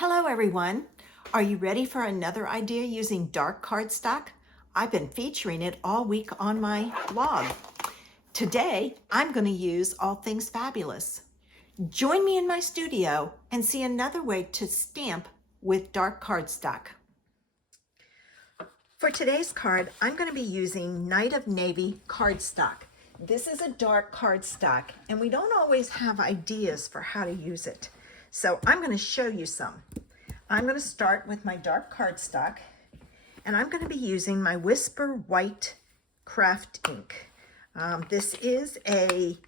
Hello everyone. Are you ready for another idea using dark cardstock? I've been featuring it all week on my blog. Today, I'm going to use All Things Fabulous. Join me in my studio and see another way to stamp with dark cardstock. For today's card, I'm going to be using Night of Navy cardstock. This is a dark cardstock, and we don't always have ideas for how to use it. So I'm going to show you some. I'm going to start with my dark cardstock, and I'm going to be using my Whisper White Craft ink. This is a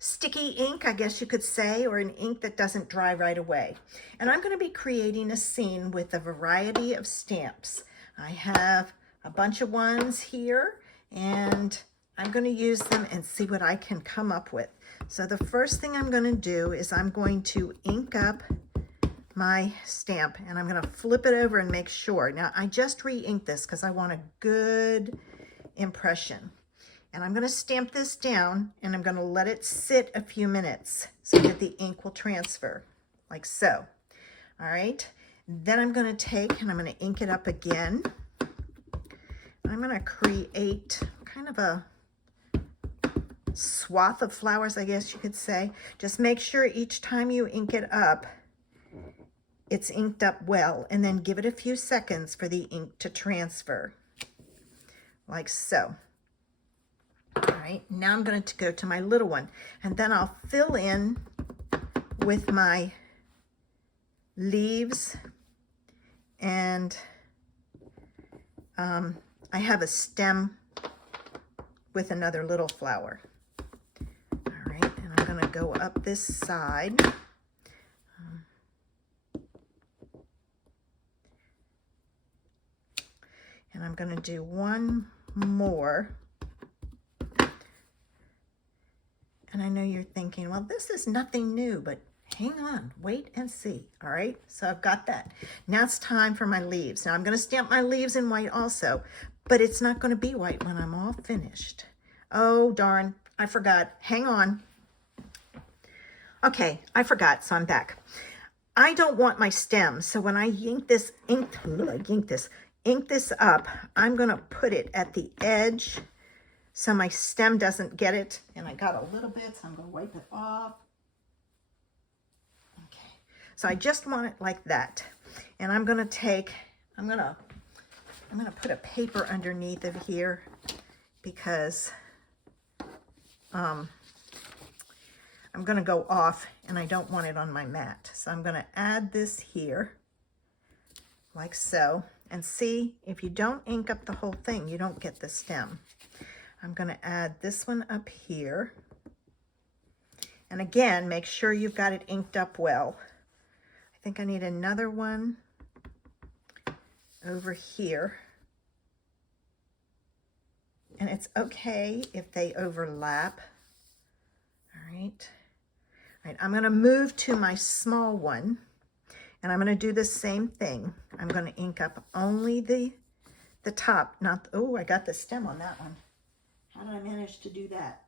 sticky ink, I guess you could say, or an ink that doesn't dry right away. And I'm going to be creating a scene with a variety of stamps. I have a bunch of ones here, and I'm going to use them and see what I can come up with. So the first thing I'm going to do is I'm going to ink up my stamp, and I'm going to flip it over and make sure. Now, I just re-inked this because I want a good impression. And I'm going to stamp this down, and I'm going to let it sit a few minutes so that the ink will transfer, like so. All right. Then I'm going to take and I'm going to ink it up again. I'm going to create kind of a swath of flowers, I guess you could say. Just make sure each time you ink it up, it's inked up well, and then give it a few seconds for the ink to transfer, like so. All right, now I'm going to go to my little one, and then I'll fill in with my leaves, and I have a stem with another little flower. All right, and I'm going to go up this side. And I'm going to do one more. And I know you're thinking, well, this is nothing new, but hang on, wait and see. All right, so I've got that. Now it's time for my leaves. Now I'm going to stamp my leaves in white also, but it's not going to be white when I'm all finished. Oh, darn, I forgot. Hang on. Okay, I forgot, so I'm back. I don't want my stem, so when I ink this up, I'm going to put it at the edge so my stem doesn't get it. And I got a little bit, so I'm going to wipe it off. Okay, so I just want it like that. And I'm going to take, I'm going to put a paper underneath of here because I'm going to go off and I don't want it on my mat. So I'm going to add this here like so. And see, if you don't ink up the whole thing, you don't get the stem. I'm going to add this one up here. And again, make sure you've got it inked up well. I think I need another one over here. And it's okay if they overlap. All right. All right, I'm going to move to my small one. And I'm going to do the same thing. I'm going to ink up only the top, not, oh, I got the stem on that one. How did I manage to do that?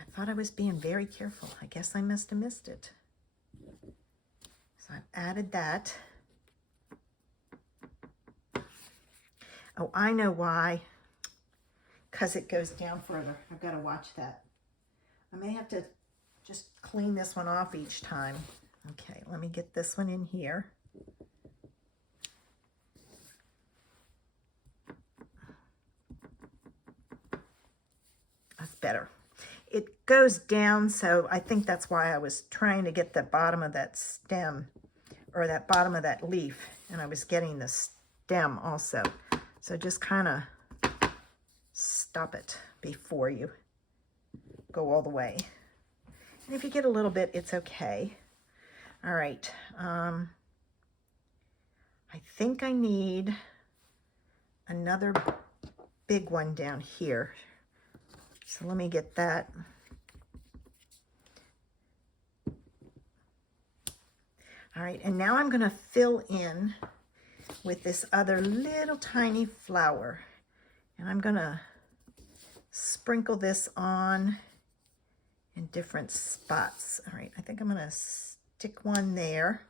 I thought I was being very careful. I guess I must have missed it. So I've added that. Oh, I know why. Because it goes down further. I've got to watch that. I may have to just clean this one off each time. Okay, let me get this one in here. That's better. It goes down, so I think that's why I was trying to get the bottom of that stem, or that bottom of that leaf, and I was getting the stem also. So just kind of stop it before you go all the way. And if you get a little bit, it's okay. All right. I think I need another big one down here. So let me get that. All right, and now I'm going to fill in with this other little tiny flower. And I'm going to sprinkle this on in different spots. All right, I think I'm gonna stick one there.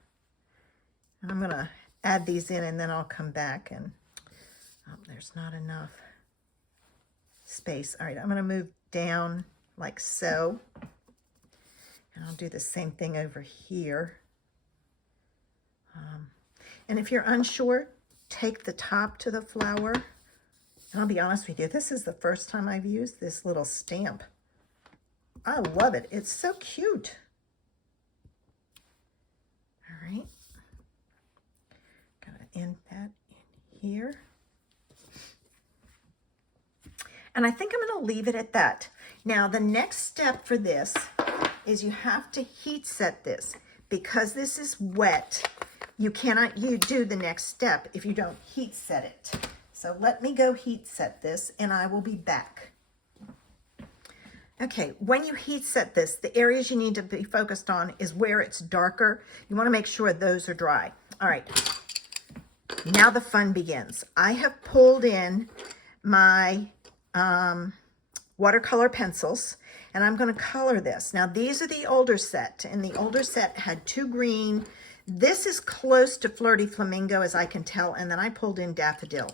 And I'm gonna add these in and then I'll come back and, oh, there's not enough space. All right, I'm gonna move down like so. And I'll do the same thing over here. And if you're unsure, take the top to the flower. And I'll be honest with you, this is the first time I've used this little stamp. I love it. It's so cute. All right. Gotta end that in here. And I think I'm going to leave it at that. Now, the next step for this is you have to heat set this. Because this is wet, you cannot do the next step if you don't heat set it. So let me go heat set this and I will be back. Okay, when you heat set this, the areas you need to be focused on is where it's darker. You want to make sure those are dry. All right, now the fun begins. I have pulled in my watercolor pencils and I'm going to color this. Now these are the older set, and the older set had 2 green. This is close to Flirty Flamingo as I can tell, and then I pulled in Daffodil.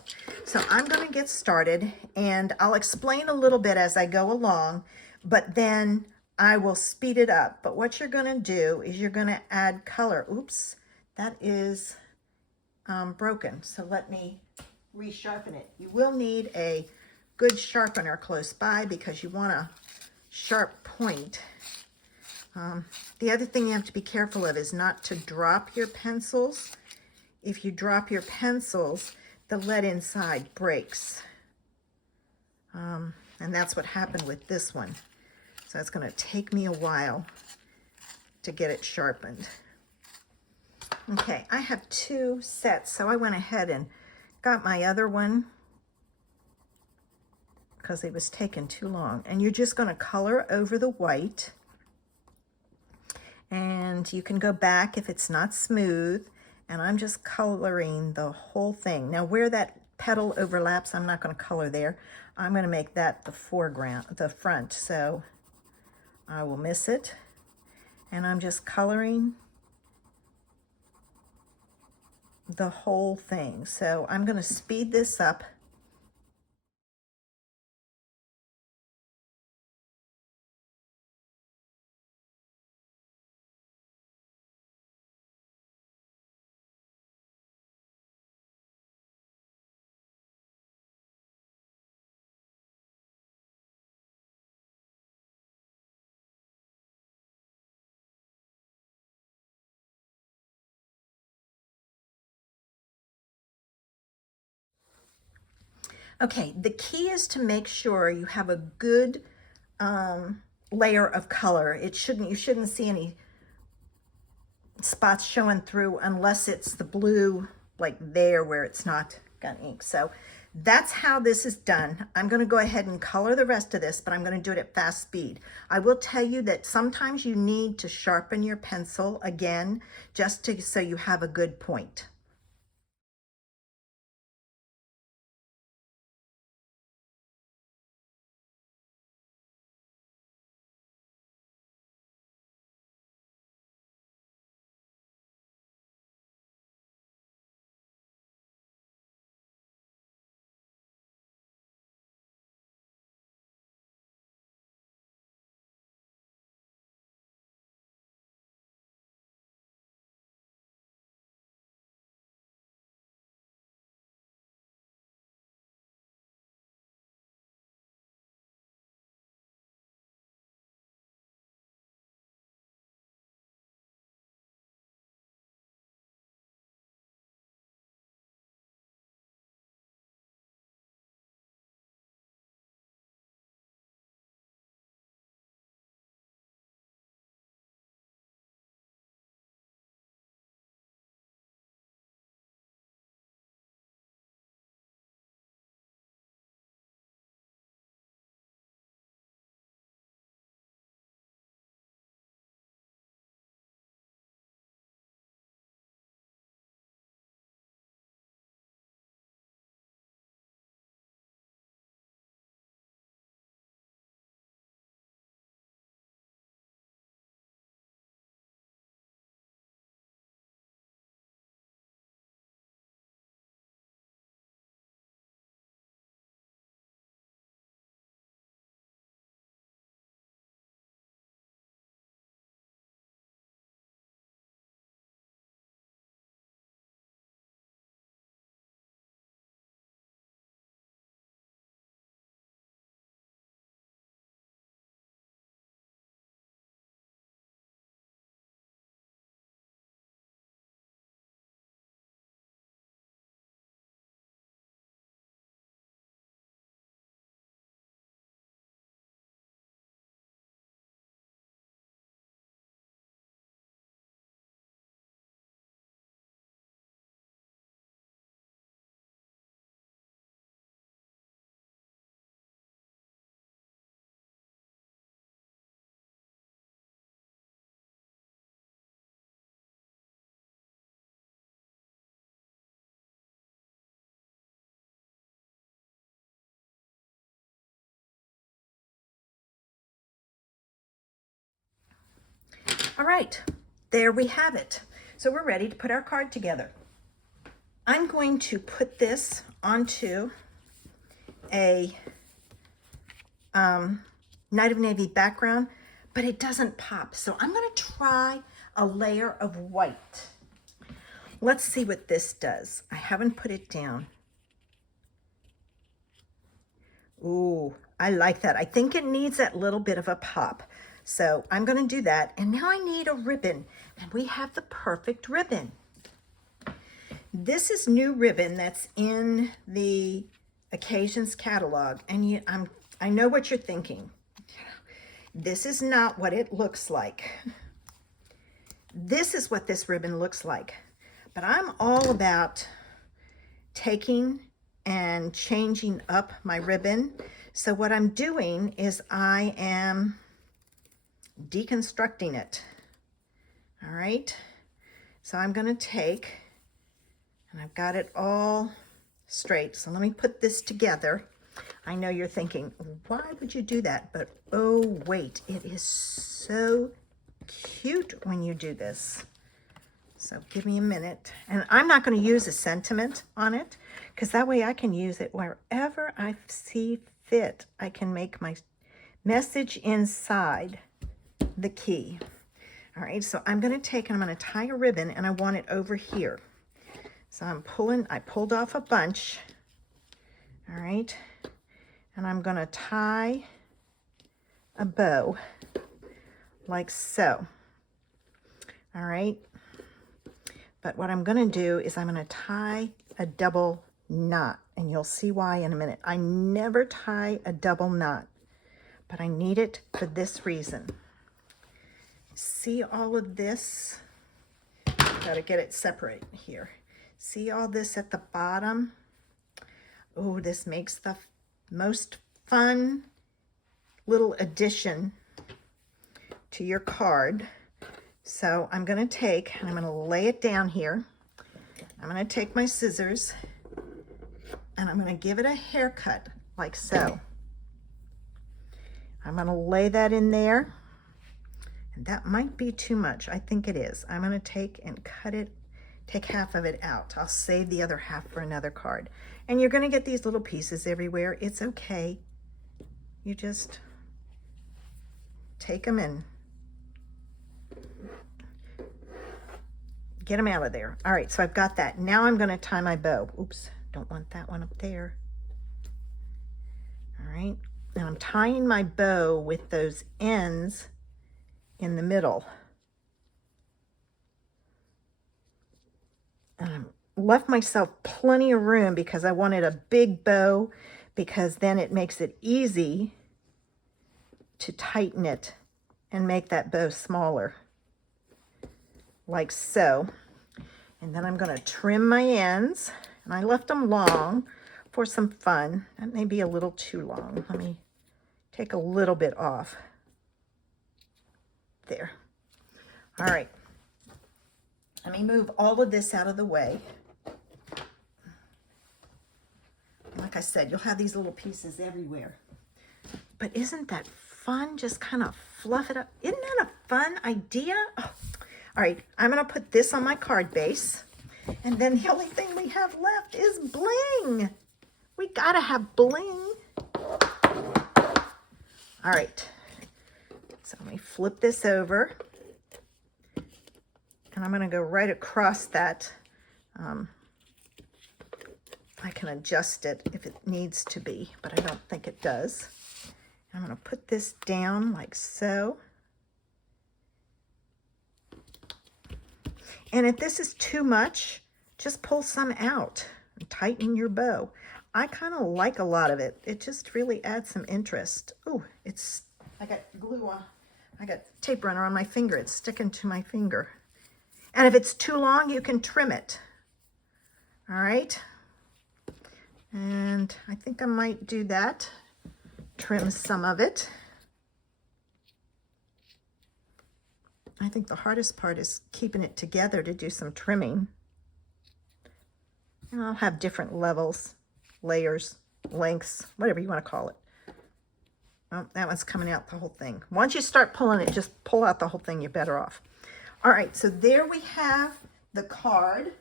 So I'm going to get started and I'll explain a little bit as I go along, but then I will speed it up. But what you're going to do is you're going to add color. Oops, that is broken. So let me resharpen it. You will need a good sharpener close by because you want a sharp point. The other thing you have to be careful of is not to drop your pencils. If you drop your pencils, the lead inside breaks. And that's what happened with this one. So it's going to take me a while to get it sharpened. Okay, I have 2 sets, so I went ahead and got my other one because it was taking too long. And you're just going to color over the white. And you can go back if it's not smooth. And I'm just coloring the whole thing. Now where that petal overlaps, I'm not going to color there. I'm going to make that the foreground, the front. So I will miss it. And I'm just coloring the whole thing. So I'm going to speed this up. Okay, the key is to make sure you have a good layer of color. You shouldn't see any spots showing through unless it's the blue, like there where it's not got ink. So that's how this is done. I'm going to go ahead and color the rest of this, but I'm going to do it at fast speed. I will tell you that sometimes you need to sharpen your pencil again, just so you have a good point. All right, there we have it. So we're ready to put our card together. I'm going to put this onto a Night of Navy background, but it doesn't pop. So I'm going to try a layer of white. Let's see what this does. I haven't put it down. Ooh, I like that. I think it needs that little bit of a pop. So I'm going to do that. And now I need a ribbon. And we have the perfect ribbon. This is new ribbon that's in the Occasions catalog. And I know what you're thinking. This is not what it looks like. This is what this ribbon looks like. But I'm all about taking and changing up my ribbon. So what I'm doing is I am deconstructing it. All right. So I'm going to take, and I've got it all straight. So let me put this together. I know you're thinking, why would you do that? But oh wait, it is so cute when you do this. So give me a minute. And I'm not going to use a sentiment on it, because that way I can use it wherever I see fit. I can make my message inside the key. All right, so I'm going to take and I'm going to tie a ribbon, and I want it over here. So I pulled off a bunch. All right, and I'm going to tie a bow like so. All right. But what I'm going to do is I'm going to tie a double knot, and you'll see why in a minute. I never tie a double knot, but I need it for this reason. See all of this? Got to get it separate here. See all this at the bottom? Oh, this makes the most fun little addition to your card. So I'm going to take, and I'm going to lay it down here. I'm going to take my scissors, and I'm going to give it a haircut like so. I'm going to lay that in there, and that might be too much. I think it is. I'm going to take and cut it, take half of it out. I'll save the other half for another card. And you're going to get these little pieces everywhere. It's okay. You just take them and get them out of there. All right, so I've got that. Now I'm going to tie my bow. Oops, don't want that one up there. All right, and I'm tying my bow with those ends in the middle. And I left myself plenty of room because I wanted a big bow, because then it makes it easy to tighten it and make that bow smaller. Like so. And then I'm going to trim my ends, and I left them long for some fun. That may be a little too long. Let me take a little bit off. There. All right. Let me move all of this out of the way. Like I said, you'll have these little pieces everywhere. But isn't that fun? Just kind of fluff it up. Isn't that a fun idea? Oh. All right, I'm going to put this on my card base, and then the only thing we have left is bling. We got to have bling. All right, so let me flip this over, and I'm going to go right across that. I can adjust it if it needs to be, but I don't think it does. I'm going to put this down like so. And if this is too much, just pull some out and tighten your bow. I kind of like a lot of it. It just really adds some interest. Oh, I got glue on. I got tape runner on my finger. It's sticking to my finger. And if it's too long, you can trim it. All right. And I think I might do that. Trim some of it. I think the hardest part is keeping it together to do some trimming. And I'll have different levels, layers, lengths, whatever you want to call it. Oh, that one's coming out the whole thing. Once you start pulling it, just pull out the whole thing. You're better off. All right, so there we have the card,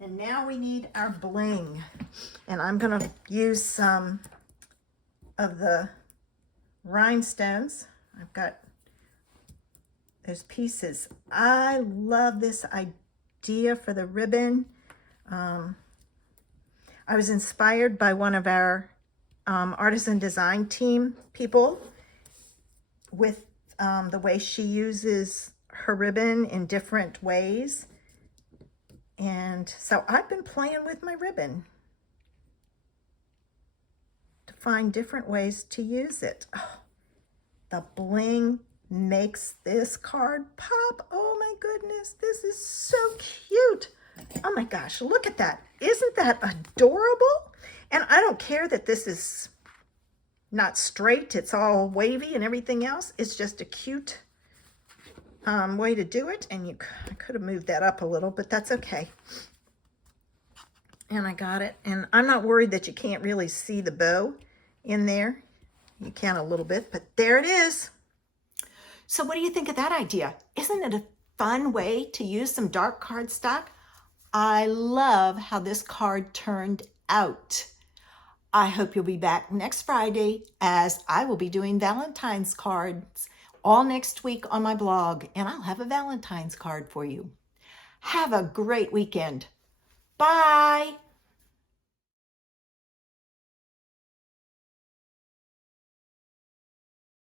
and now we need our bling. And I'm gonna use some of the rhinestones. I've got those pieces. I love this idea for the ribbon. I was inspired by one of our artisan design team people with the way she uses her ribbon in different ways. And so I've been playing with my ribbon to find different ways to use it. Oh, the bling makes this card pop. Oh my goodness, this is so cute. Oh my gosh, look at that. Isn't that adorable? And I don't care that this is not straight, it's all wavy and everything else. It's just a cute way to do it. And I could have moved that up a little, but that's okay. And I got it. And I'm not worried that you can't really see the bow in there. You can a little bit, but there it is. So what do you think of that idea? Isn't it a fun way to use some dark cardstock? I love how this card turned out. I hope you'll be back next Friday, as I will be doing Valentine's cards all next week on my blog, and I'll have a Valentine's card for you. Have a great weekend. Bye.